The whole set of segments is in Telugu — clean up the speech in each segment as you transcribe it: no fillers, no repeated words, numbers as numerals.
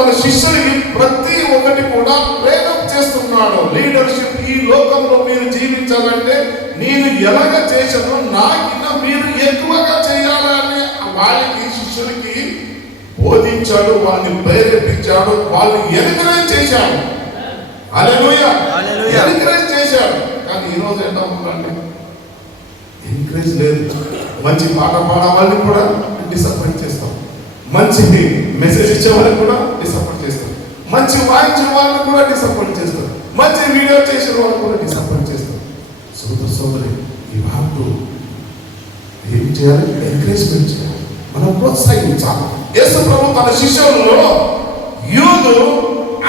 తన శిష్యులకి ప్రతి ఒక్కటి కూడా ప్రేరణ చేస్తున్నాడు. లీడర్షిప్ ఈ లోకంలో మీరు జీవించాలంటే నేను ఎలాగ చేశానో నాకన్నా మీరు ఎక్కువగా చేయాలని వాళ్ళకి శిష్యులకి బోధించాడు, వాళ్ళని ప్రేరేపించాడు, వాళ్ళని ఎంకరేజ్ చేశాడు. హల్లెలూయా, ఎంకరేజ్ చేశాడు. కానీ ఈరోజు ఎంత ఉందండి, ఎంకరేజ్ లేదు. మంచి పాట పాడే వాళ్ళని కూడా డిసప్పాయింట్ చేస్తాం, మంచి మెసేజ్ ఇచ్చే వాళ్ళని కూడా డిసప్పాయింట్ చేస్తాం, మంచి వాయించిన వాళ్ళని కూడా డిసప్పాయింట్ చేస్తాం, మంచి వీడియో చేసిన వాళ్ళని కూడా డిసప్పాయింట్ చేస్తాం. సోదరు సోదరి, ఈ వార్త ఏం చేయాలి? ఎంకరేజ్మెంట్ చేయాలి, మనం ప్రోత్సహించాలి. యేసు ప్రభు తన శిష్యులలో యూదు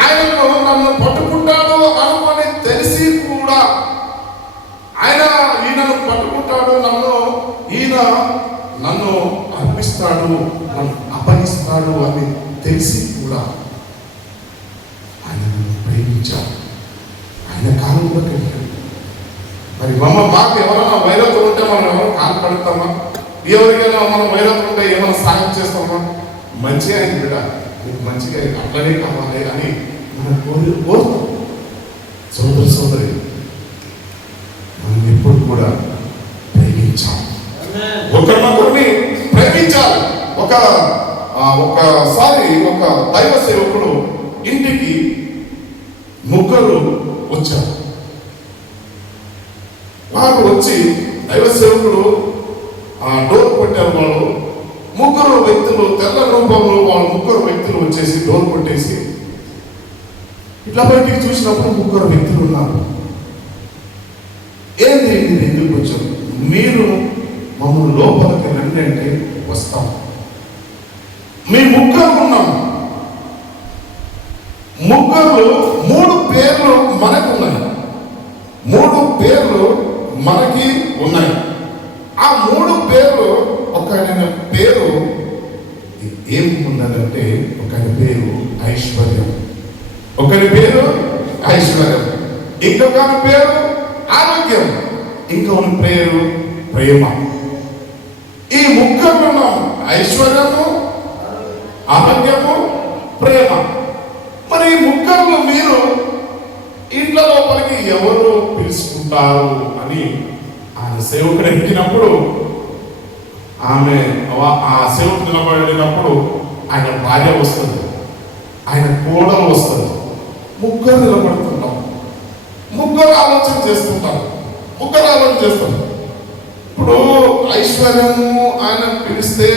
ఆయనను నన్ను పట్టుకుంటాడు అనుకొని తెలిసి కూడా ఈయనను పట్టుకుంటాడు, ఈయన నన్ను అర్పిస్తాడు, నన్ను అపగిస్తాడు అని తెలిసి కూడా ఆయన ప్రేమించాడు, ఆయన కాలంలో వెళ్ళాడు. మరి మాకు ఎవరైనా వైరత్వం ఉంటే మనం ఎవరు కాలు పడతామా? ఎవరికైనా మనం వైరత్వం ఉంటే ఏమైనా సాయం చేస్తామా? మంచిగా ఆయన బిడ్డ, మీకు మంచిగా అట్లనే కావాలి అని మనం కోరుతాం. సోదరు సోదరి, మనం ఎప్పుడు కూడా ప్రేమించాలి, ఒకరినొకరిని ప్రేమించాలి. ఒకసారి ఒక దైవ సేవకుడు ఇంటికి ముగ్గురు వచ్చారు. నాకు వచ్చి దైవ సేవకుడు డోర్ కొట్టారు. వాళ్ళు ముగ్గురు వ్యక్తులు తెల్ల రూపంలో, వాళ్ళు ముగ్గురు వ్యక్తులు వచ్చేసి డోర్ కొట్టేసి ఇట్లా బయటికి చూసినప్పుడు ముగ్గురు వ్యక్తులు ఉన్నారు. ఏంటి మీరు ఎందుకు వచ్చారు? మీరు మమ్మల్ని లోపలికి రండి అంటే వస్తాం. మీ ముగ్గురు ఉన్నాం, ముగ్గురు 3 పేర్లు మనకు ఉన్నాయి, 3 పేర్లు మనకి ఉన్నాయి. ఆ 3 పేర్లు, ఒక పేరు ఏం ఉన్నదంటే, ఒకరి పేరు ఐశ్వర్యం, ఒకరి పేరు ఐశ్వర్యం, ఇంకొకరి పేరు ఆరోగ్యం, ఇంకొకరి పేరు ప్రేమ. ఈ ముగ్గురు ఉన్నాం, ఐశ్వర్యము, ఆరోగ్యము, ప్రేమ. మరి ఈ ముగ్గురు మీరు ఇంట్ల లోపలికి ఎవరు పిలుచుకుంటారు అని ఆయన సేవకుడు ఎక్కినప్పుడు, ఆ సేవకుడు నిలబడినప్పుడు ఆయన భార్య వస్తుంది, ఆయన కోడలు వస్తుంది, ముగ్గురు నిలబడుతుంటాం, ముగ్గురు ఆలోచన చేస్తుంటాం. ఇప్పుడు ఐశ్వర్యము ఆయన పిలిస్తే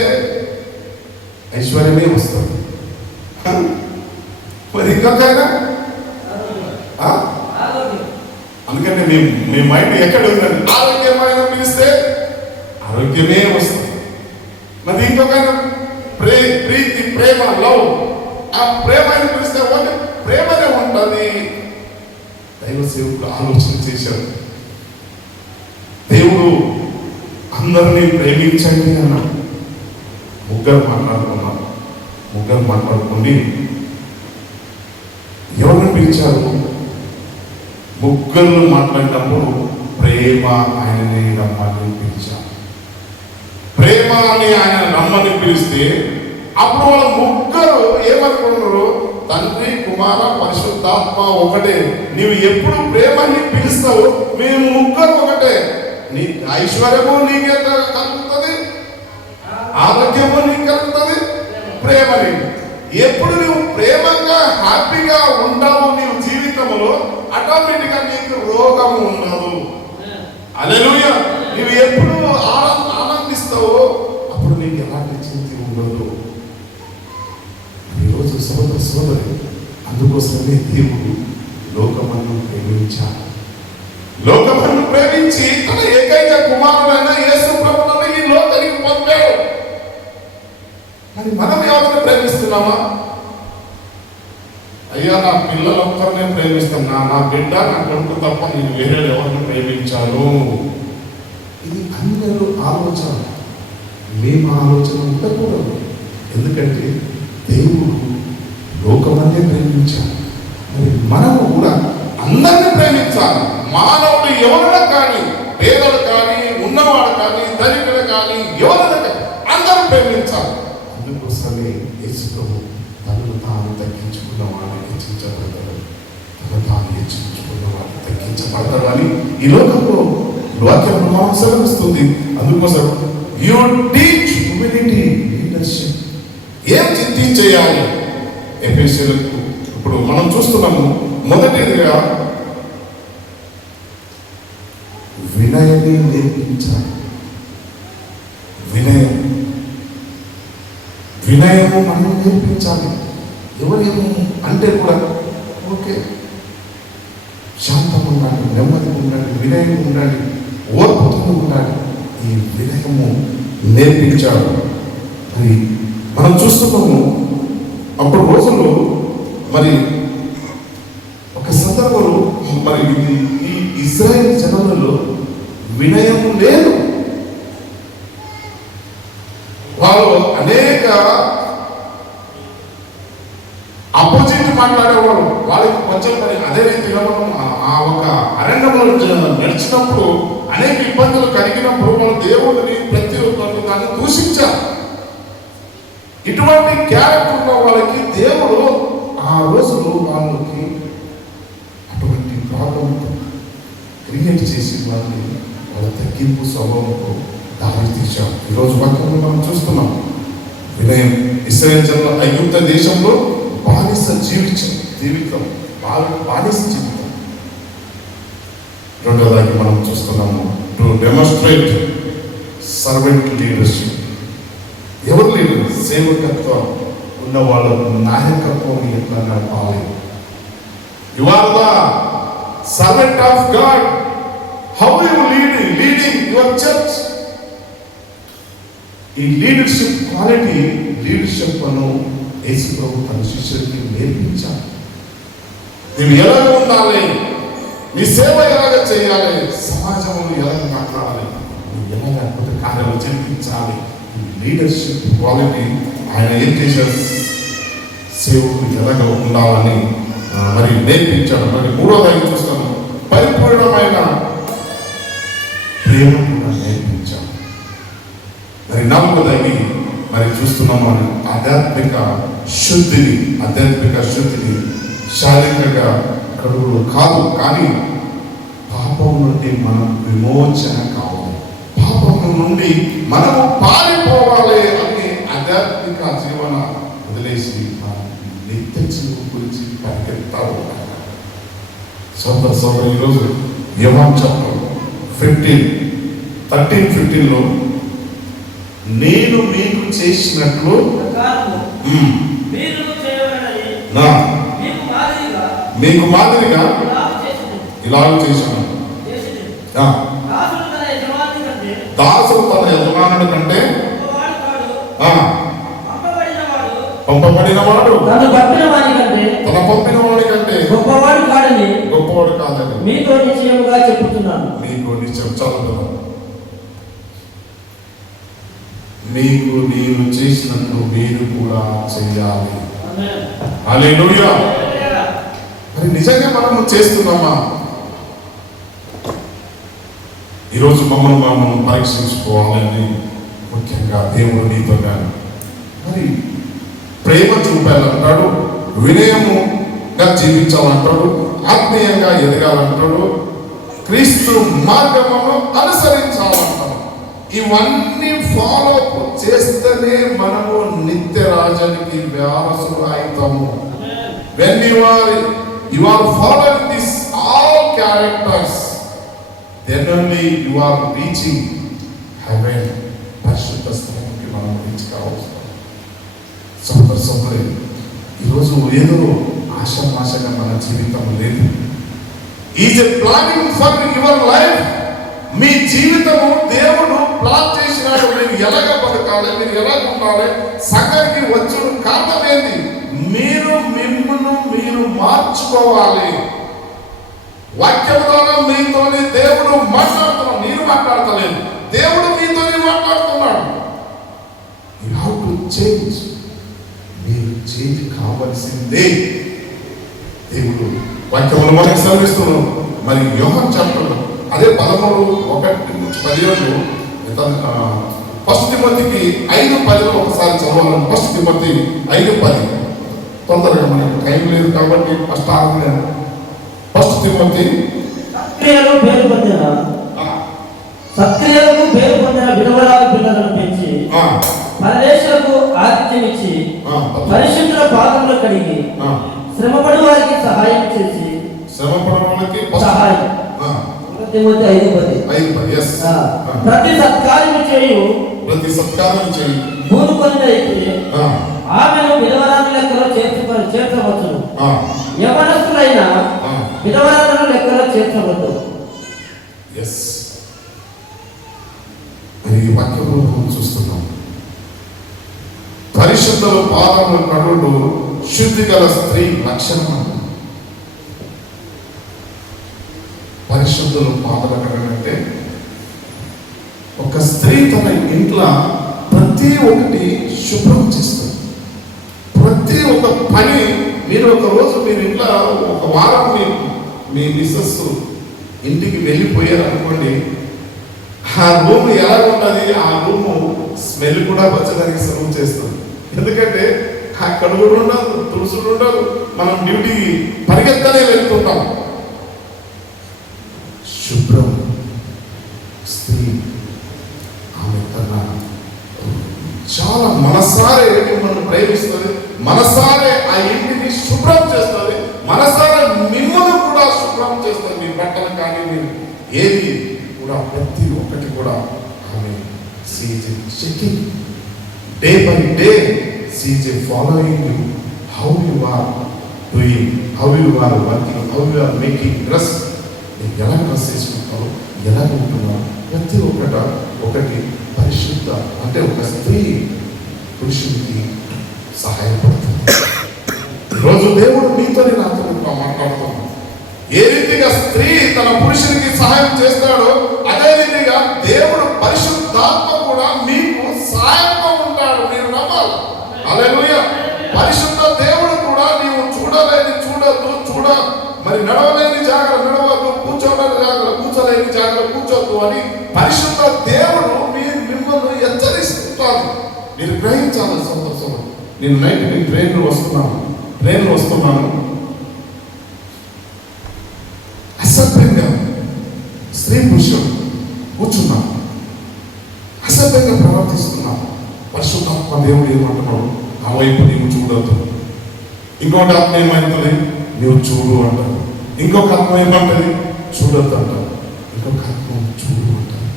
ఐశ్వర్యమే వస్తుంది. మరి ఇంకొకైనా అందుకని మీ మైండ్ ఎక్కడ ఉందండి? ఆరోగ్యమైన పిలిస్తే ఆరోగ్యమే వస్తుంది. మరి ఇంకొకైనా ప్రీతి, ప్రేమ, లవ్, ఆ ప్రేమైన పిలిస్తే ప్రేమనే ఉంటుంది. దైవ సేవకుడు ఆలోచన చేశారు, దేవుడు అందరినీ ప్రేమించండి అన్నాడు. ముగ్గురు మాట్లాడుకోండి. ఎవరిని పిలిచారు? ముగ్గురు మాట్లాడినప్పుడు ప్రేమ ఆయనని రమ్మని పిలిచారు. ప్రేమ అని ఆయన రమ్మని పిలిస్తే అప్పుడు వాళ్ళ ముగ్గురు ఏమనుకున్నారు? తండ్రి, కుమార, పరిశుద్ధాత్మ ఒకటే. నీవు ఎప్పుడు ప్రేమని పిలుస్తావు, మేము ముగ్గురు ఒకటే. నీ ఐశ్వర్యము నీకే కలుగుతుంది, ఆరోగ్యము నీకు కలుగుతుంది, ప్రేమ నీకు. ఎప్పుడు నువ్వు ప్రేమగా హ్యాపీగా ఉంటావు నీవు జీవితంలో, ఆటోమేటిక్గా నీకు రోగము ఉండదు. హల్లెలూయా. నువ్వు ఎప్పుడు ఆనందిస్తావో అప్పుడు నీకు ఎలాంటి చింత ఉండదు. ఈరోజు సోదరి, అందుకోసమే దేవుడు లోకమును ప్రేమించాడు. లోకమును ప్రేమించి తన ఏకైక కుమారుడైన యేసు ప్రభువును ఈ లోకానికి పంపాడు. మరి మనం ఎవరిని ప్రేమిస్తున్నామా? అయ్యా, నా పిల్లలు ఒక్కరినే ప్రేమిస్తున్నా, నా బిడ్డ, నా కొడుకు తప్ప నేను వేరే ఎవరిని ప్రేమించాను. ఇది అందరూ ఆలోచన. మేము ఆలోచన ఉండకూడదు. ఎందుకంటే దేవుడు లోకమనే ప్రేమించాడు. మరి మనము కూడా అందరినీ ప్రేమించాలి. మానవుడు ఎవరైనా కానీ, పేదలు కానీ, ఉన్నవాడు కానీ, ధనికుడు కానీ, ఎవరైనా కానీ అందరూ ప్రేమించాలి. అందుకోసమే యేసు ప్రభు తనను తాను తగ్గించుకున్న వాడిని హెచ్చించబడతాడు, తను తాను హెచ్చించుకున్న వాడిని తగ్గించబడతాడు అని ఈ లోకంలో వాక్యం మనం సెలవిస్తుంది. అందుకోసం యు టీచ్ హ్యూమిలిటీ, లీడర్షిప్. ఏం టీచ్ చేయాలి ఎఫెసీయులకు? ఇప్పుడు మనం చూస్తున్నాము, మొదటిదిగా వినయాన్ని నేర్పించాలి. వినయము మనం నేర్పించాలి. ఎవరేమో అంటే కూడా ఓకే, శాంతం ఉండాలి, నెమ్మది ఉండాలి, వినయం ఉండాలి, ఓర్పుతో ఉండాలి. ఈ వినయము నేర్పించాలి. మరి మనం చూస్తున్నాము, అప్పుడు రోజుల్లో మరి ఒక సందర్భంలో మరి ఈ ఇజ్రాయేల్ జనాలలో వినయము లేదు. వాళ్ళు అనేక అపోజిట్ మాట్లాడేవాళ్ళు. వాళ్ళకి కొంచెం మరి అదే రీతిగా మనం ఆ ఒక అరణ్యంలో నడిచినప్పుడు అనేక ఇబ్బందులు కలిగినప్పుడు వాళ్ళు దేవుడిని ప్రతి ఒక్కరు దాన్ని దూషించారు. ఇటువంటి క్యారెక్టర్ ఉన్న వాళ్ళకి దేవుడు ఆ రోజులు వాళ్ళకి అటువంటి ప్రాబ్లం క్రియేట్ చేసి వాళ్ళ తగ్గింపు స్వభావంతో దారి తీశాం. ఈరోజు వాక్యంలో మనం చూస్తున్నాం వినయం. ఇశ్రాయేలు జనులు ఐగుప్తు దేశంలో బానిస జీవితం బానిస జీవితం. రెండోదాన్ని మనం చూస్తున్నాము, టు డెమాన్స్ట్రేట్ సర్వెంట్ లీడర్షిప్. ఎవరు లీడర్? సేవకత్వం ఉన్న వాళ్ళకు నాయకత్వం ఎట్లా నడపాలి. You are the servant of God. How you leading your church. ఈ లీడర్షిప్ క్వాలిటీ, లీడర్షిప్ అను యేసు ప్రభు తన శిష్యుడికి నేర్పించాలి. నువ్వు ఎలాగ ఉండాలి, నీ సేవ ఎలాగ చేయాలి, సమాజంలో ఎలాగ మాట్లాడాలి, నువ్వు ఎలాగ అద్భుత కార్యాలు జరిపించాలి. లీడర్షిప్ క్వాలిటీ ఆయన ఏం చేశారు, సేవకుడు ఎలాగ ఉండాలని మరి నేర్పించాడు. మరి మూడోదాన్ని చూస్తాను, పరిపూర్ణమైన ప్రేమ కూడా నేర్పించాడు. మరి నాలుగోదాన్ని మరి చూస్తున్నాము, ఆధ్యాత్మిక శుద్ధిని శారీరక కడుగులు కాదు, కానీ పాపం నుండి మనం విమోచన కావాలి, పాపం నుండి మనము పారిపోవాలి అని ఆధ్యాత్మిక జీవన వదిలేసి నిత్య జీవం గురించి పరిగెత్తా ఉంటారు. సోదరు ఈరోజు యోహాను చాప్టర్ 13:15లో నేను మీకు చేసినట్లు మీకు మాదిరిగా ఇలాగ చేశాను. దాసుడు తన యజమానుడి కంటే పంపబడిన వాడు తన పంపిన వాడి కంటే గొప్పవాడు కాదని మీతో నిశ్చయముగా చెప్పుతున్నాను. మీకు నిశ్చయం చదువుతున్నాను. మీకు నేను చేసినట్టు మీరు కూడా చెయ్యాలి. హల్లెలూయా. మరి నిజంగా మనము చేస్తున్నామా? ఈరోజు మమ్మల్ని పరీక్షించుకోవాలని ముఖ్యంగా దేవుడు నీతో మరి ప్రేమ చూపాలంటాడు, వినయముగా జీవించాలంటాడు, ఆత్మీయంగా ఎదగాలంటాడు, క్రీస్తు మార్గమును అనుసరించాలంటాడు. ఇవన్నీ ఫాలో చేస్తేనే మనము నిత్య రాజ్యానికి వారసులు అవుతాము. When you are following these all characters, then only you are reaching heaven. పరిశుద్ధ స్థానానికి మనం రీచ్ కావచ్చు. సోదరు ఈరోజు ఏదో ఆశామాషగా మన జీవితం లేదు. Is a planning for your life. మీ జీవితము దేవుడు ప్లాన్ చేసినాడు. మీరు ఎలాగ బతకాలి, మీరు ఎలాగ ఉండాలి, సంఘానికి వచ్చిన కారణం ఏంది? మిమ్మల్ని మీరు మార్చుకోవాలి. వాక్యం ద్వారా మీతోని దేవుడు మాట్లాడుతున్నాడు, నేను మాట్లాడతలేదు, దేవుడు మీతోని మాట్లాడుతున్నాడు. You have to change. మీరు చేంజ్ కావాల్సిందే. దేవుడు వాక్యములు మనకు సెలవిస్తున్నాడు. మరి యోహాను చాప్టర్ అదే 13:1-17 1 తిమోతికి 5:10 ఒకసారి చదవాలని. 1 తిమోతి 5:10 తొందరగా మనకు టైం లేదు కాబట్టి ఫస్ట్ తిమ్మతి సత్క్రియలకు పేరు పొందిన విధవరాలు పిల్లలను పెంచి పరదేశులకు ఆతిథ్యం ఇచ్చి పరిశుద్ధుల పాదములు కడిగి శ్రమపడి వారికి సహాయం చేసి సహాయం తిమోతి 5:10 ప్రతి సత్కార్యము చేయు భూనుకొనినైతే ఆమెను విధవరాలు లెక్కలో చేర్చవచ్చును. యవనస్తులైన విధవరాలను లెక్కలో చేర్చవద్దు. ఈ వాక్యంలో చూస్తున్నాం. పరిశుద్ధుల పాదములు కడుగుడు శుద్ధి గల స్త్రీ లక్షణం. పరిశుద్ధుల పాదములు కడగడంటే ఒక స్త్రీ తన ఇంట్లో ప్రతి ఒక్కటి శుభ్రం చేస్తుంది. ప్రతి ఒక్క పని మీరు ఒక రోజు మీరు ఇంట్లో ఒక వారం మీ మిస్సెస్ ఇంటికి వెళ్ళిపోయారు అనుకోండి, ఆ రూమ్ ఎలా ఉంటుంది, ఆ రూము స్మెల్ కూడా వచ్చడానికి సర్వ్ చేస్తుంది. ఎందుకంటే ఆ కడుగుడు ఉండదు, తులసుడు ఉండదు, మనం డ్యూటీకి పరిగెత్తనే వెళ్తుంటాం. శుభ్రం స్త్రీ ఆమె తన చాలా మనసారే మిమ్మల్ని ప్రేమిస్తుంది, మనసారే ఆ ఇంటిని శుభ్రం చేస్తుంది, మనసారే మిమ్మల్ని కూడా శుభ్రం చేస్తుంది. మీ బట్టలు కానీ మీరు ఏది కూడా ప్రతి ఒక్కటి కూడా ఆమె checking day by day. She is following you, how you are doing, how you are working, how you are making dress. మీరు ఎలా డ్రెస్ చేసుకుంటారు, ఎలా ఉంటున్నారు, ప్రతి ఒకటి పరిశుద్ధ. అంటే ఒక స్త్రీ పురుషునికి సహాయపడుతుంది. ఈరోజు దేవుడు మీతోనే నాతో మాట్లాడుతున్నాడు. ఏ రీతిగా స్త్రీ తన పురుషునికి సహాయం చేస్తాడో అదే రీతిగా దేవుడు పరిశుద్ధాత్మ కూడా మీకు సహాయంగా ఉంటాడు. మీరు నమ్మాలి. హల్లెలూయా. పరిశుద్ధ దేవుడు కూడా నీవు చూడలేని చూడొద్దు, మరి నడవలేని జాగ్రత్త నడవద్దు, కూర్చోలేని జాగ్రత్త కూర్చోలేని జాగ్రత్త కూర్చోద్దు అని పరిశుద్ధ దేవుడు మిమ్మల్ని హెచ్చరిస్తుంటాడు. మీరు గ్రహించాలి. సంతోషం. నేను నైట్ ట్రైన్లో వస్తున్నాను. అసభ్యంగా స్త్రీ పురుషుడు కూర్చున్నాను, అసభ్యంగా ప్రవర్తిస్తున్నాను. పరిశుద్ధాత్మ దేవుడు ఏమంటున్నాడు, ఆ వైపు నీవు చూడొద్దు. ఇంకొక ఆత్మ ఏమంటుంది, నువ్వు చూడు అంటారు. ఇంకొక ఆత్మ ఏమంటది, చూడొద్దు అంటారు. ఇంకొక ఆత్మ చూడు అంటారు.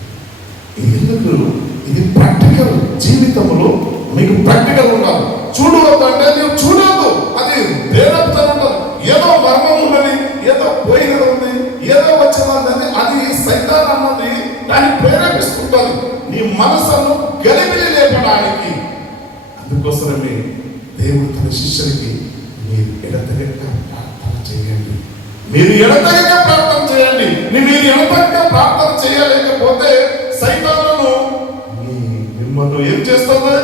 ఇది ప్రాక్టికల్ జీవితంలో మీకు ప్రాక్టికల్ ఉండాలి. చూడవద్దు అంటే నువ్వు చూడొద్దు, అది వేరొకటి ఉండదు. ఏదో మర్మం ఉన్నది, ఏదో పోయినది ఉంది, ఏదో వచ్చినది, అది సైతాన్ అన్నది దాన్ని ప్రేరేపిస్తుంటుంది నీ మనసును గలిబిలి లేపడానికి. అందుకోసమే దేవుడు తన శిష్యులకి మీరు ఎడతెగక ప్రార్థన చేయండి. మీరు ఎడతెగక ప్రార్థన చేయలేకపోతే సైతాను మిమ్మల్ని ఏం చేస్తుంది,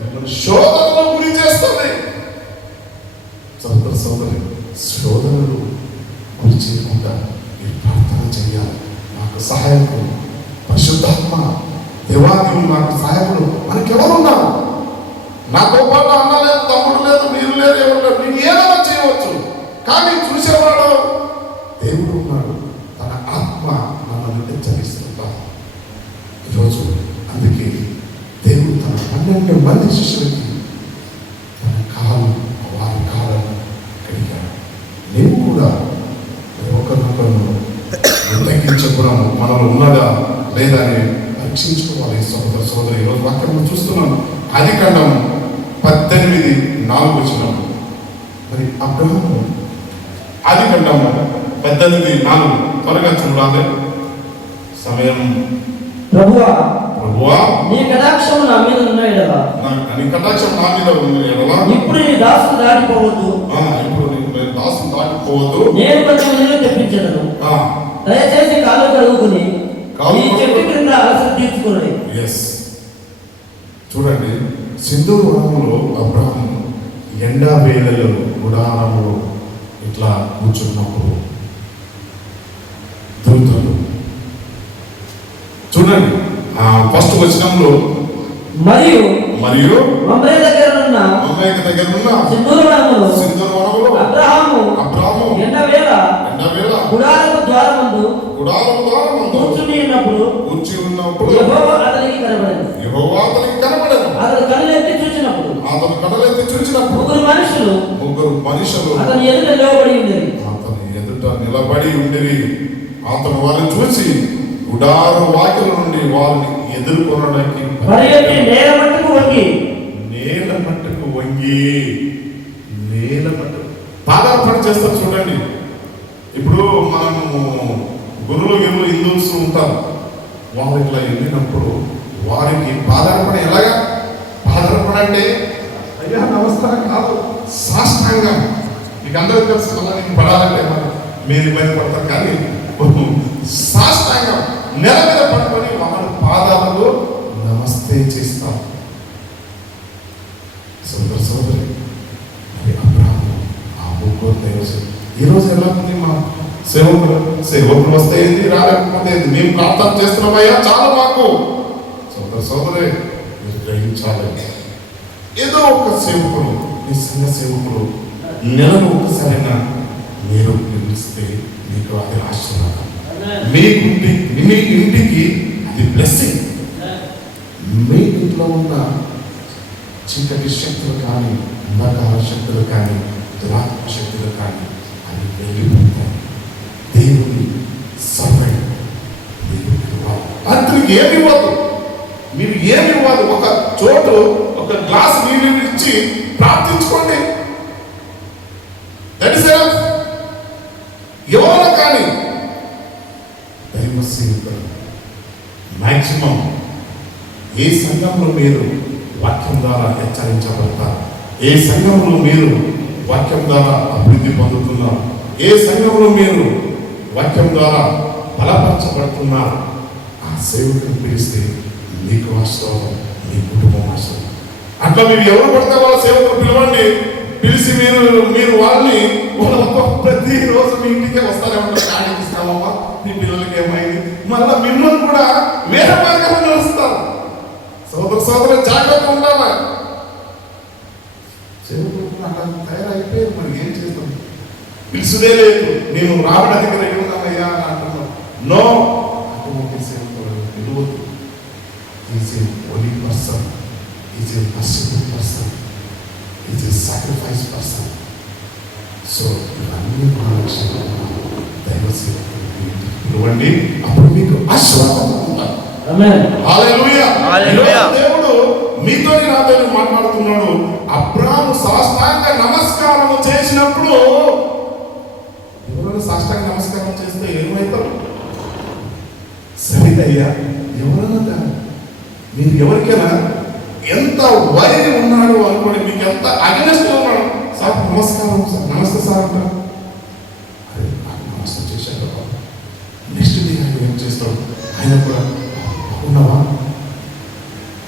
మిమ్మల్ని శోధనలో గురి చేస్తుంది. సోదరి శోధనలు గురి చేయకుండా మీరు ప్రార్థన చేయాలి. నాకు సహాయకుడు పరిశుద్ధాత్మ దేవాదేవుడు, నాకు సహాయకుడు మనకెవరున్నారు? నాతో పాటు అన్న లేదు, తమ్ముడు లేదు, మీరు లేదు, ఎవరు లేదు. నేను ఏదైనా చేయవచ్చు, కానీ చూసేవాడు దేవుడు ఉన్నాడు. తన ఆత్మ మనల్ని హెచ్చరిస్తుంటాడు ఈరోజు. అందుకే దేవుడు తన 12 మంది శిష్యులకి తన వారి కాలను కడిగాడు. నేను కూడా ఒకరినొకరు ఉల్లంఘించడం మనలో ఉన్నదా లేదా అని పరీక్షించుకోవాలి. సోదరి ఈరోజు వాక్యం చూస్తున్నాను. ఆదికాండం 18:4 మరి అబ్రహాము ఆదికాండం 18:4 త్వరగా చూడాలి సమయం. ప్రభువా నీ కటాక్షం నా మీద ఉన్న ఎడల ఇప్పుడు నీ దాసును దాటిపోవద్దు, నేను కొంచెం నీళ్ళు తెప్పించను, దయచేసి కాలు కడుగుకుని ఈ చెట్టు క్రింద అలసట తీర్చుకోండి. చూడండి, సింధూరు వనంలో అబ్రహాము ఎండా వేళలో గుడారములో ఇట్లా కూర్చున్నప్పుడు దూతలు చూడండి ఫస్ట్ వచనంలో మరియు మమ్రే దగ్గర దగ్గర ఉన్న సింధూర వనములో అబ్రహాము అబ్రాహాము ఎండవేళ గుడారపు ద్వారమందు కూర్చుని ఉన్నప్పుడు యెహోవా అతనికి కనబడెను. అతడు కళ్ళెత్తి చూచినప్పుడు ముగ్గురు మనుషులు అతని ఎదుట నిలబడి ఉండేవి. అతను వారిని చూసి గుడార వాకిల నుండి వారిని ఎదుర్కొనడానికి నేల మట్టుకు పాదార్పణ చేస్తారు. చూడండి, ఇప్పుడు మనము గురువులు హిందూస్ ఉంటారు. వాళ్ళు ఇట్లా వెళ్ళినప్పుడు వారికి పాదార్పణ ఎలాగా? పాదార్పణ అంటే అయ్యా నమస్కారం కాదు, సాష్టాంగం. మీకు అందరికీ తెలుసు, మళ్ళీ నేను పడాలంటే మీరు ఇబ్బంది పడతారు, కానీ సాష్టాంగం నెల మీద పట్టుకొని వాళ్ళ పాదాలకు నమస్తే చేస్తాం. సోదరి ఈరోజు ఎలా ఉంది? మా సేవకులు వస్తే ఏంది, రాలేకపోతే ఏంది? మేము ప్రార్థన చేస్తున్నామయ్యా చాలు మాకు. సోదరి మీరు గ్రహించాలి, ఏదో ఒక సేవకులు, మీ సంఘ సేవకులు నెలకు ఒక్కసారైనా మీరు పిలిస్తే మీకు అది ఆశీర్వాదం. మీ ఇంటికి అది బ్లెస్సింగ్. మీ ఇంట్లో ఉన్న చీకటి శక్తులు కానీ, అంధకార శక్తులు కానీ, దురాత్మ శక్తులు కానీ అవి వెళ్ళిపోతాయి. దేవుని సర్వెంట్, అతనికి ఏమి ఇవ్వదు, మీరు ఏమి ఇవ్వదు. ఒక చోటు ఒక గ్లాస్ నీళ్ళు ఇచ్చి ప్రార్థించుకోండి. That is enough. ఎవరైనా కానీ దైవ సేవకులు మాక్సిమం ఏ సంఘంలో మీరు వాక్యం ద్వారా హెచ్చరించబడతారు, ఏ సంఘంలో మీరు వాక్యం ద్వారా అభివృద్ధి పొందుతున్నారు, ఏ సంఘంలో మీరు వాక్యం ద్వారా బలపరచబడుతున్నారు, ఆ సేవకుని పిలిస్తే మీకు ఆశీర్వాదం, మీ కుటుంబం ఆశీర్వాదం. అట్లా మీరు ఎవరు పడతారో వాళ్ళ సేవకులు పిలవండి. పిలిచి మీరు వాళ్ళని ప్రతిరోజు మీ ఇంటికే వస్తారే ఉంటారు. కాడికి ఇస్తామమ్మా, మీ పిల్లలకి ఏమైంది, మళ్ళీ మిమ్మల్ని కూడా వేరే మార్గంలో నడుస్తారు. సోదరు జాగ్రత్త ఉండాలి. సేవకులు అలా తయారైపోయారు. మరి ఏం చేస్తాం? పిలుసుదే లేదు, మేము రావడానికి రెడీ ఉన్నామయ్యా అని అంటున్నాం. నో, అటువంటి సేవకులు పిలువద్దు. Is a holy person, is a worshipping person, is a sacrifice person. So ఇవన్నీ దైవ సేవకులు పిలువండి, అప్పుడు మీకు ఆశీర్వాదం ఉండాలి. దేవుడు మీతో నాతో మాట్లాడుతున్నాడు. అబ్రాహాము సాష్టాంగ నమస్కారం చేసినప్పుడు, ఎవరైనా సాష్టాంగ నమస్కారం చేస్తే ఏమవుతారు? సరిదయ్యా, ఎవరైనా మీరు ఎవరికైనా ఎంత వైరి ఉన్నాడు అనుకోండి, మీకు ఎంత అగనెస్ట్ ఉన్నాడు, సార్ నమస్కారం సార్, నమస్తే సార్ అంటారు. అరే నాకు నమస్తే చేశాడు, నెక్స్ట్ డే ఆయన ఏం చేస్తాడు? ఆయన కూడా బాగున్నావా,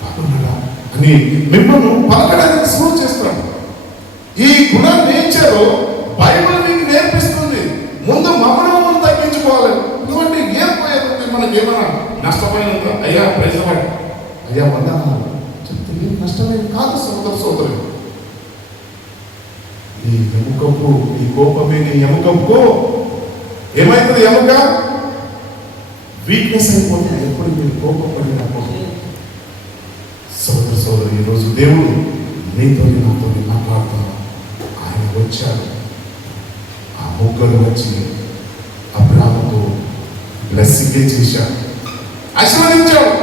బాగున్నాడా అని మిమ్మల్ని పలకడానికి స్లో చేస్తాడు. ఈ గుణాన్ని నేర్చారు బైబిల్ మీకు నేర్పిస్తుంది. ముందు మమ్మల్ని తగ్గించుకోవాలి. ఎందుకంటే ఏం పోయేది, మనకి ఏమైనా నష్టపోయినంత అయ్యా ప్రజలు అయ్యా వందనాలు చెప్తే ఏం నష్టమైంది కాదు. సోదరు నీ ఎముకకు, నీ కోపమే నీ ఎముకకు ఏమైతుంది? ఎముక వీక్నెస్ అయిపోతుంది ఎప్పుడు మీరు కోపపడినప్పుడు. సోదరు ఈరోజు దేవుడు నీతో నాతో మాట్లాడుతున్నాడు. ఆయన వచ్చాడు, ఆ ముగ్గురు వచ్చి అబ్రాహాముతో బ్లెస్సింగే చేశాడు, ఆశీర్వదించాడు.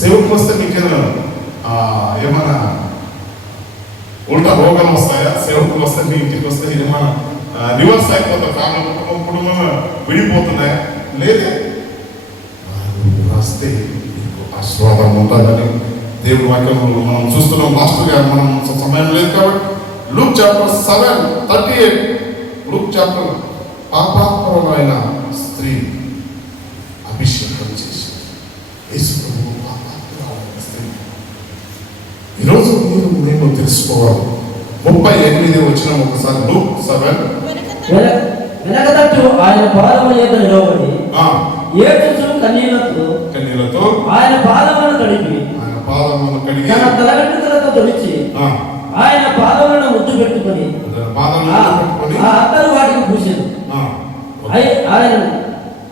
సేవకు వస్తే మీకేమైనా ఏమైనా ఉల్టా రోగాలు వస్తాయా? సేవకులు వస్తే మీ ఇంటికి వస్తే ఏమైనా రివర్స్ అయిపోతా, ఫ్యామిలీ కుటుంబం విడిపోతున్నాయా? లేదే. వస్తే మీకు ఆశీర్వాదం ఉంటుందని దేవుడి వాక్యంలో మనం చూస్తున్నాం. మాస్టర్గా మనం సమయం లేదు కాబట్టి లూక్ చాప్టర్ 7:38, లూక్ చాప్టర్, పాపాత్మమైన స్త్రీ అభిషేకం చేసి ఈరోజు మేము తెలుసుకోవాలి. 38 వచ్చిన ఒకసారి లూక్ 7. వెనకతట్టు ఆయన పాదముల యొద్ద నిలబడి ఏడ్చుచు కన్నీళ్లతో ఆయన పాదములను తడిపి పాదములను కడిగి తన తల వెంట్రుకలతో తొలిచి ఆ, ఆయన పాదములను ముద్దు పెట్టుకొని తన పాదములను పెట్టుకొని ఆ అత్తరు వాటికి పూసేది. ఆ, ఆయన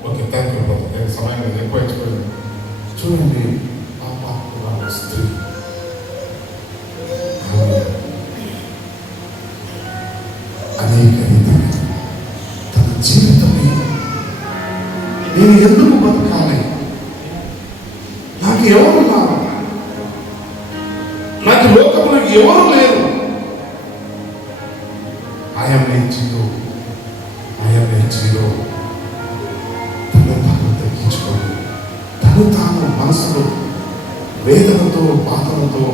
ఓకే థ్యాంక్ యూ బ్రదర్. నేను సమయం ఎక్కువ ఇచ్చిపోయింది. చూడండి ఆ పాప స్త్రీ ఆమె అనేక రీతిగా తన జీవితాన్ని నేను ఎందుకు బతకాలి, నాకు ఎవరున్నారు, నాకు లోకంలో ఎవరు లేరు, ఐఎమ్ జీరో, ఐఎమ్ జీరో. తను తాను తగ్గించుకొని తను తాను మనసులో వేదనతో బాధలతో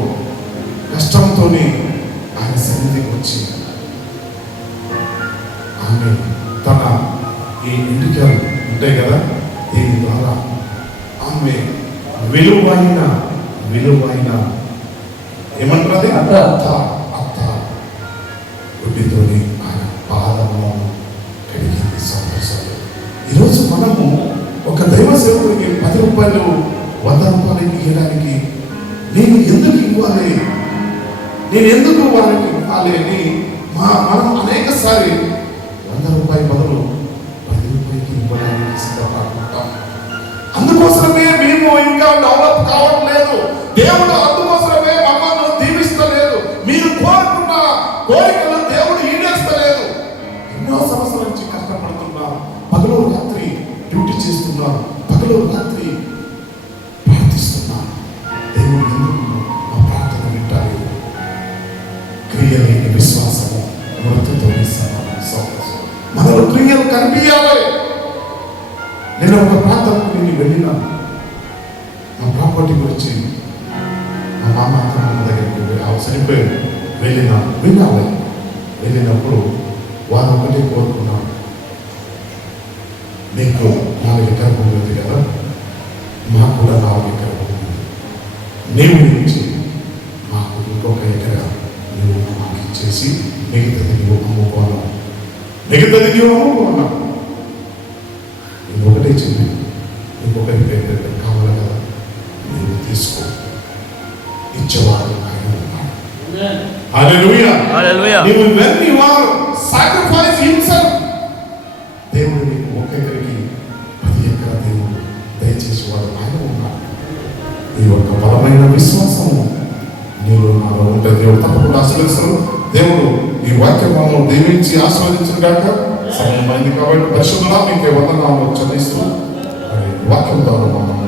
కష్టంతోనే ఆయన సన్నిధికి వచ్చి ఆమె తన ఈ ఎంటికలు ఉంటాయి కదా, దీని ద్వారా ఆమె విలువైన ఏమంటారు అత్త గుడ్డితోని ఆయన పాదములను కడిగింది. సంతోషాలు. ఈరోజు మనము ఒక దైవ సేవకుడికి 10 రూపాయలు 100 రూపాయలు ఇవ్వడానికి నేను ఎందుకు ఇవ్వాలి, నేను ఎందుకు వాళ్ళకి ఇవ్వాలి అని మనం అనేక సారి 100 రూపాయల బదులు 10 రూపాయలకి ఇవ్వడానికి సిద్ధపడుతుంటాం. అందుకోసమే మేము ఇంకా డెవలప్ కావట్లేదు. దేవుడు అందుకోసమే మమ్మల్ని దీవిస్తలేదు. మీరు కోరుకున్న కోరికలు దేవుడు ఈడేస్తలేదు. ఎన్నో సంవత్సరాల నుంచి కష్టపడుతున్నారు, పగలు రాత్రి డ్యూటీ చేస్తున్నారు, పగలు రాత్రి ప్రార్థిస్తున్నారు. దేవుడు ఎందుకు మా ప్రార్థన వింటారు? క్రియలేని విశ్వాసము మృతితో మనలో క్రియలు కనిపించాలి. నేను ఒక ప్రాంతానికి నేను వెళ్ళినాను. మా ప్రాపర్టీ గురించి మా మామ అమ్మ దగ్గరికి చనిపోయి వినాలి. వెళ్ళినప్పుడు వారు ఒకటే కోరుకున్నాను, మీకు 4 ఎకరాల భూమి ఉంది కదా, మాకు కూడా 4 ఎకరాల భూమి ఉంది. నీవు నుంచి మాకు ఇంకొక ఎకరా నువ్వు మాకు ఇచ్చేసి మిగతాది నువ్వు అమ్ముకోవాలి. నేను ఒకటే చెప్పి ఇంకొకరికి ఎక్కడ కావాలి కదా నువ్వు తీసుకో. ఇచ్చేవాడు ఆయన ఉన్నాడు. హల్లెలూయా. నీవు when you are sacrifice himself, దేవుడు నీకు ఒక ఎకరికి 10 ఎకరా దేవుడు దయచేసి వాడు ఆయన ఉన్నాడు. ఈ యొక్క బలమైన విశ్వాసము నీలో నాలో ఉంటే దేవుడు తప్పకుండా ఆశీర్వదిస్తాడు. దేవుడు ఈ వాక్యము దీవించి ఆశీర్వదించిన గాక. సమయమైంది కాబట్టి పరిశుద్ధుడా మీకే వందనాలు చెల్లిస్తూ వాక్యం ద్వారా మమ్మల్ని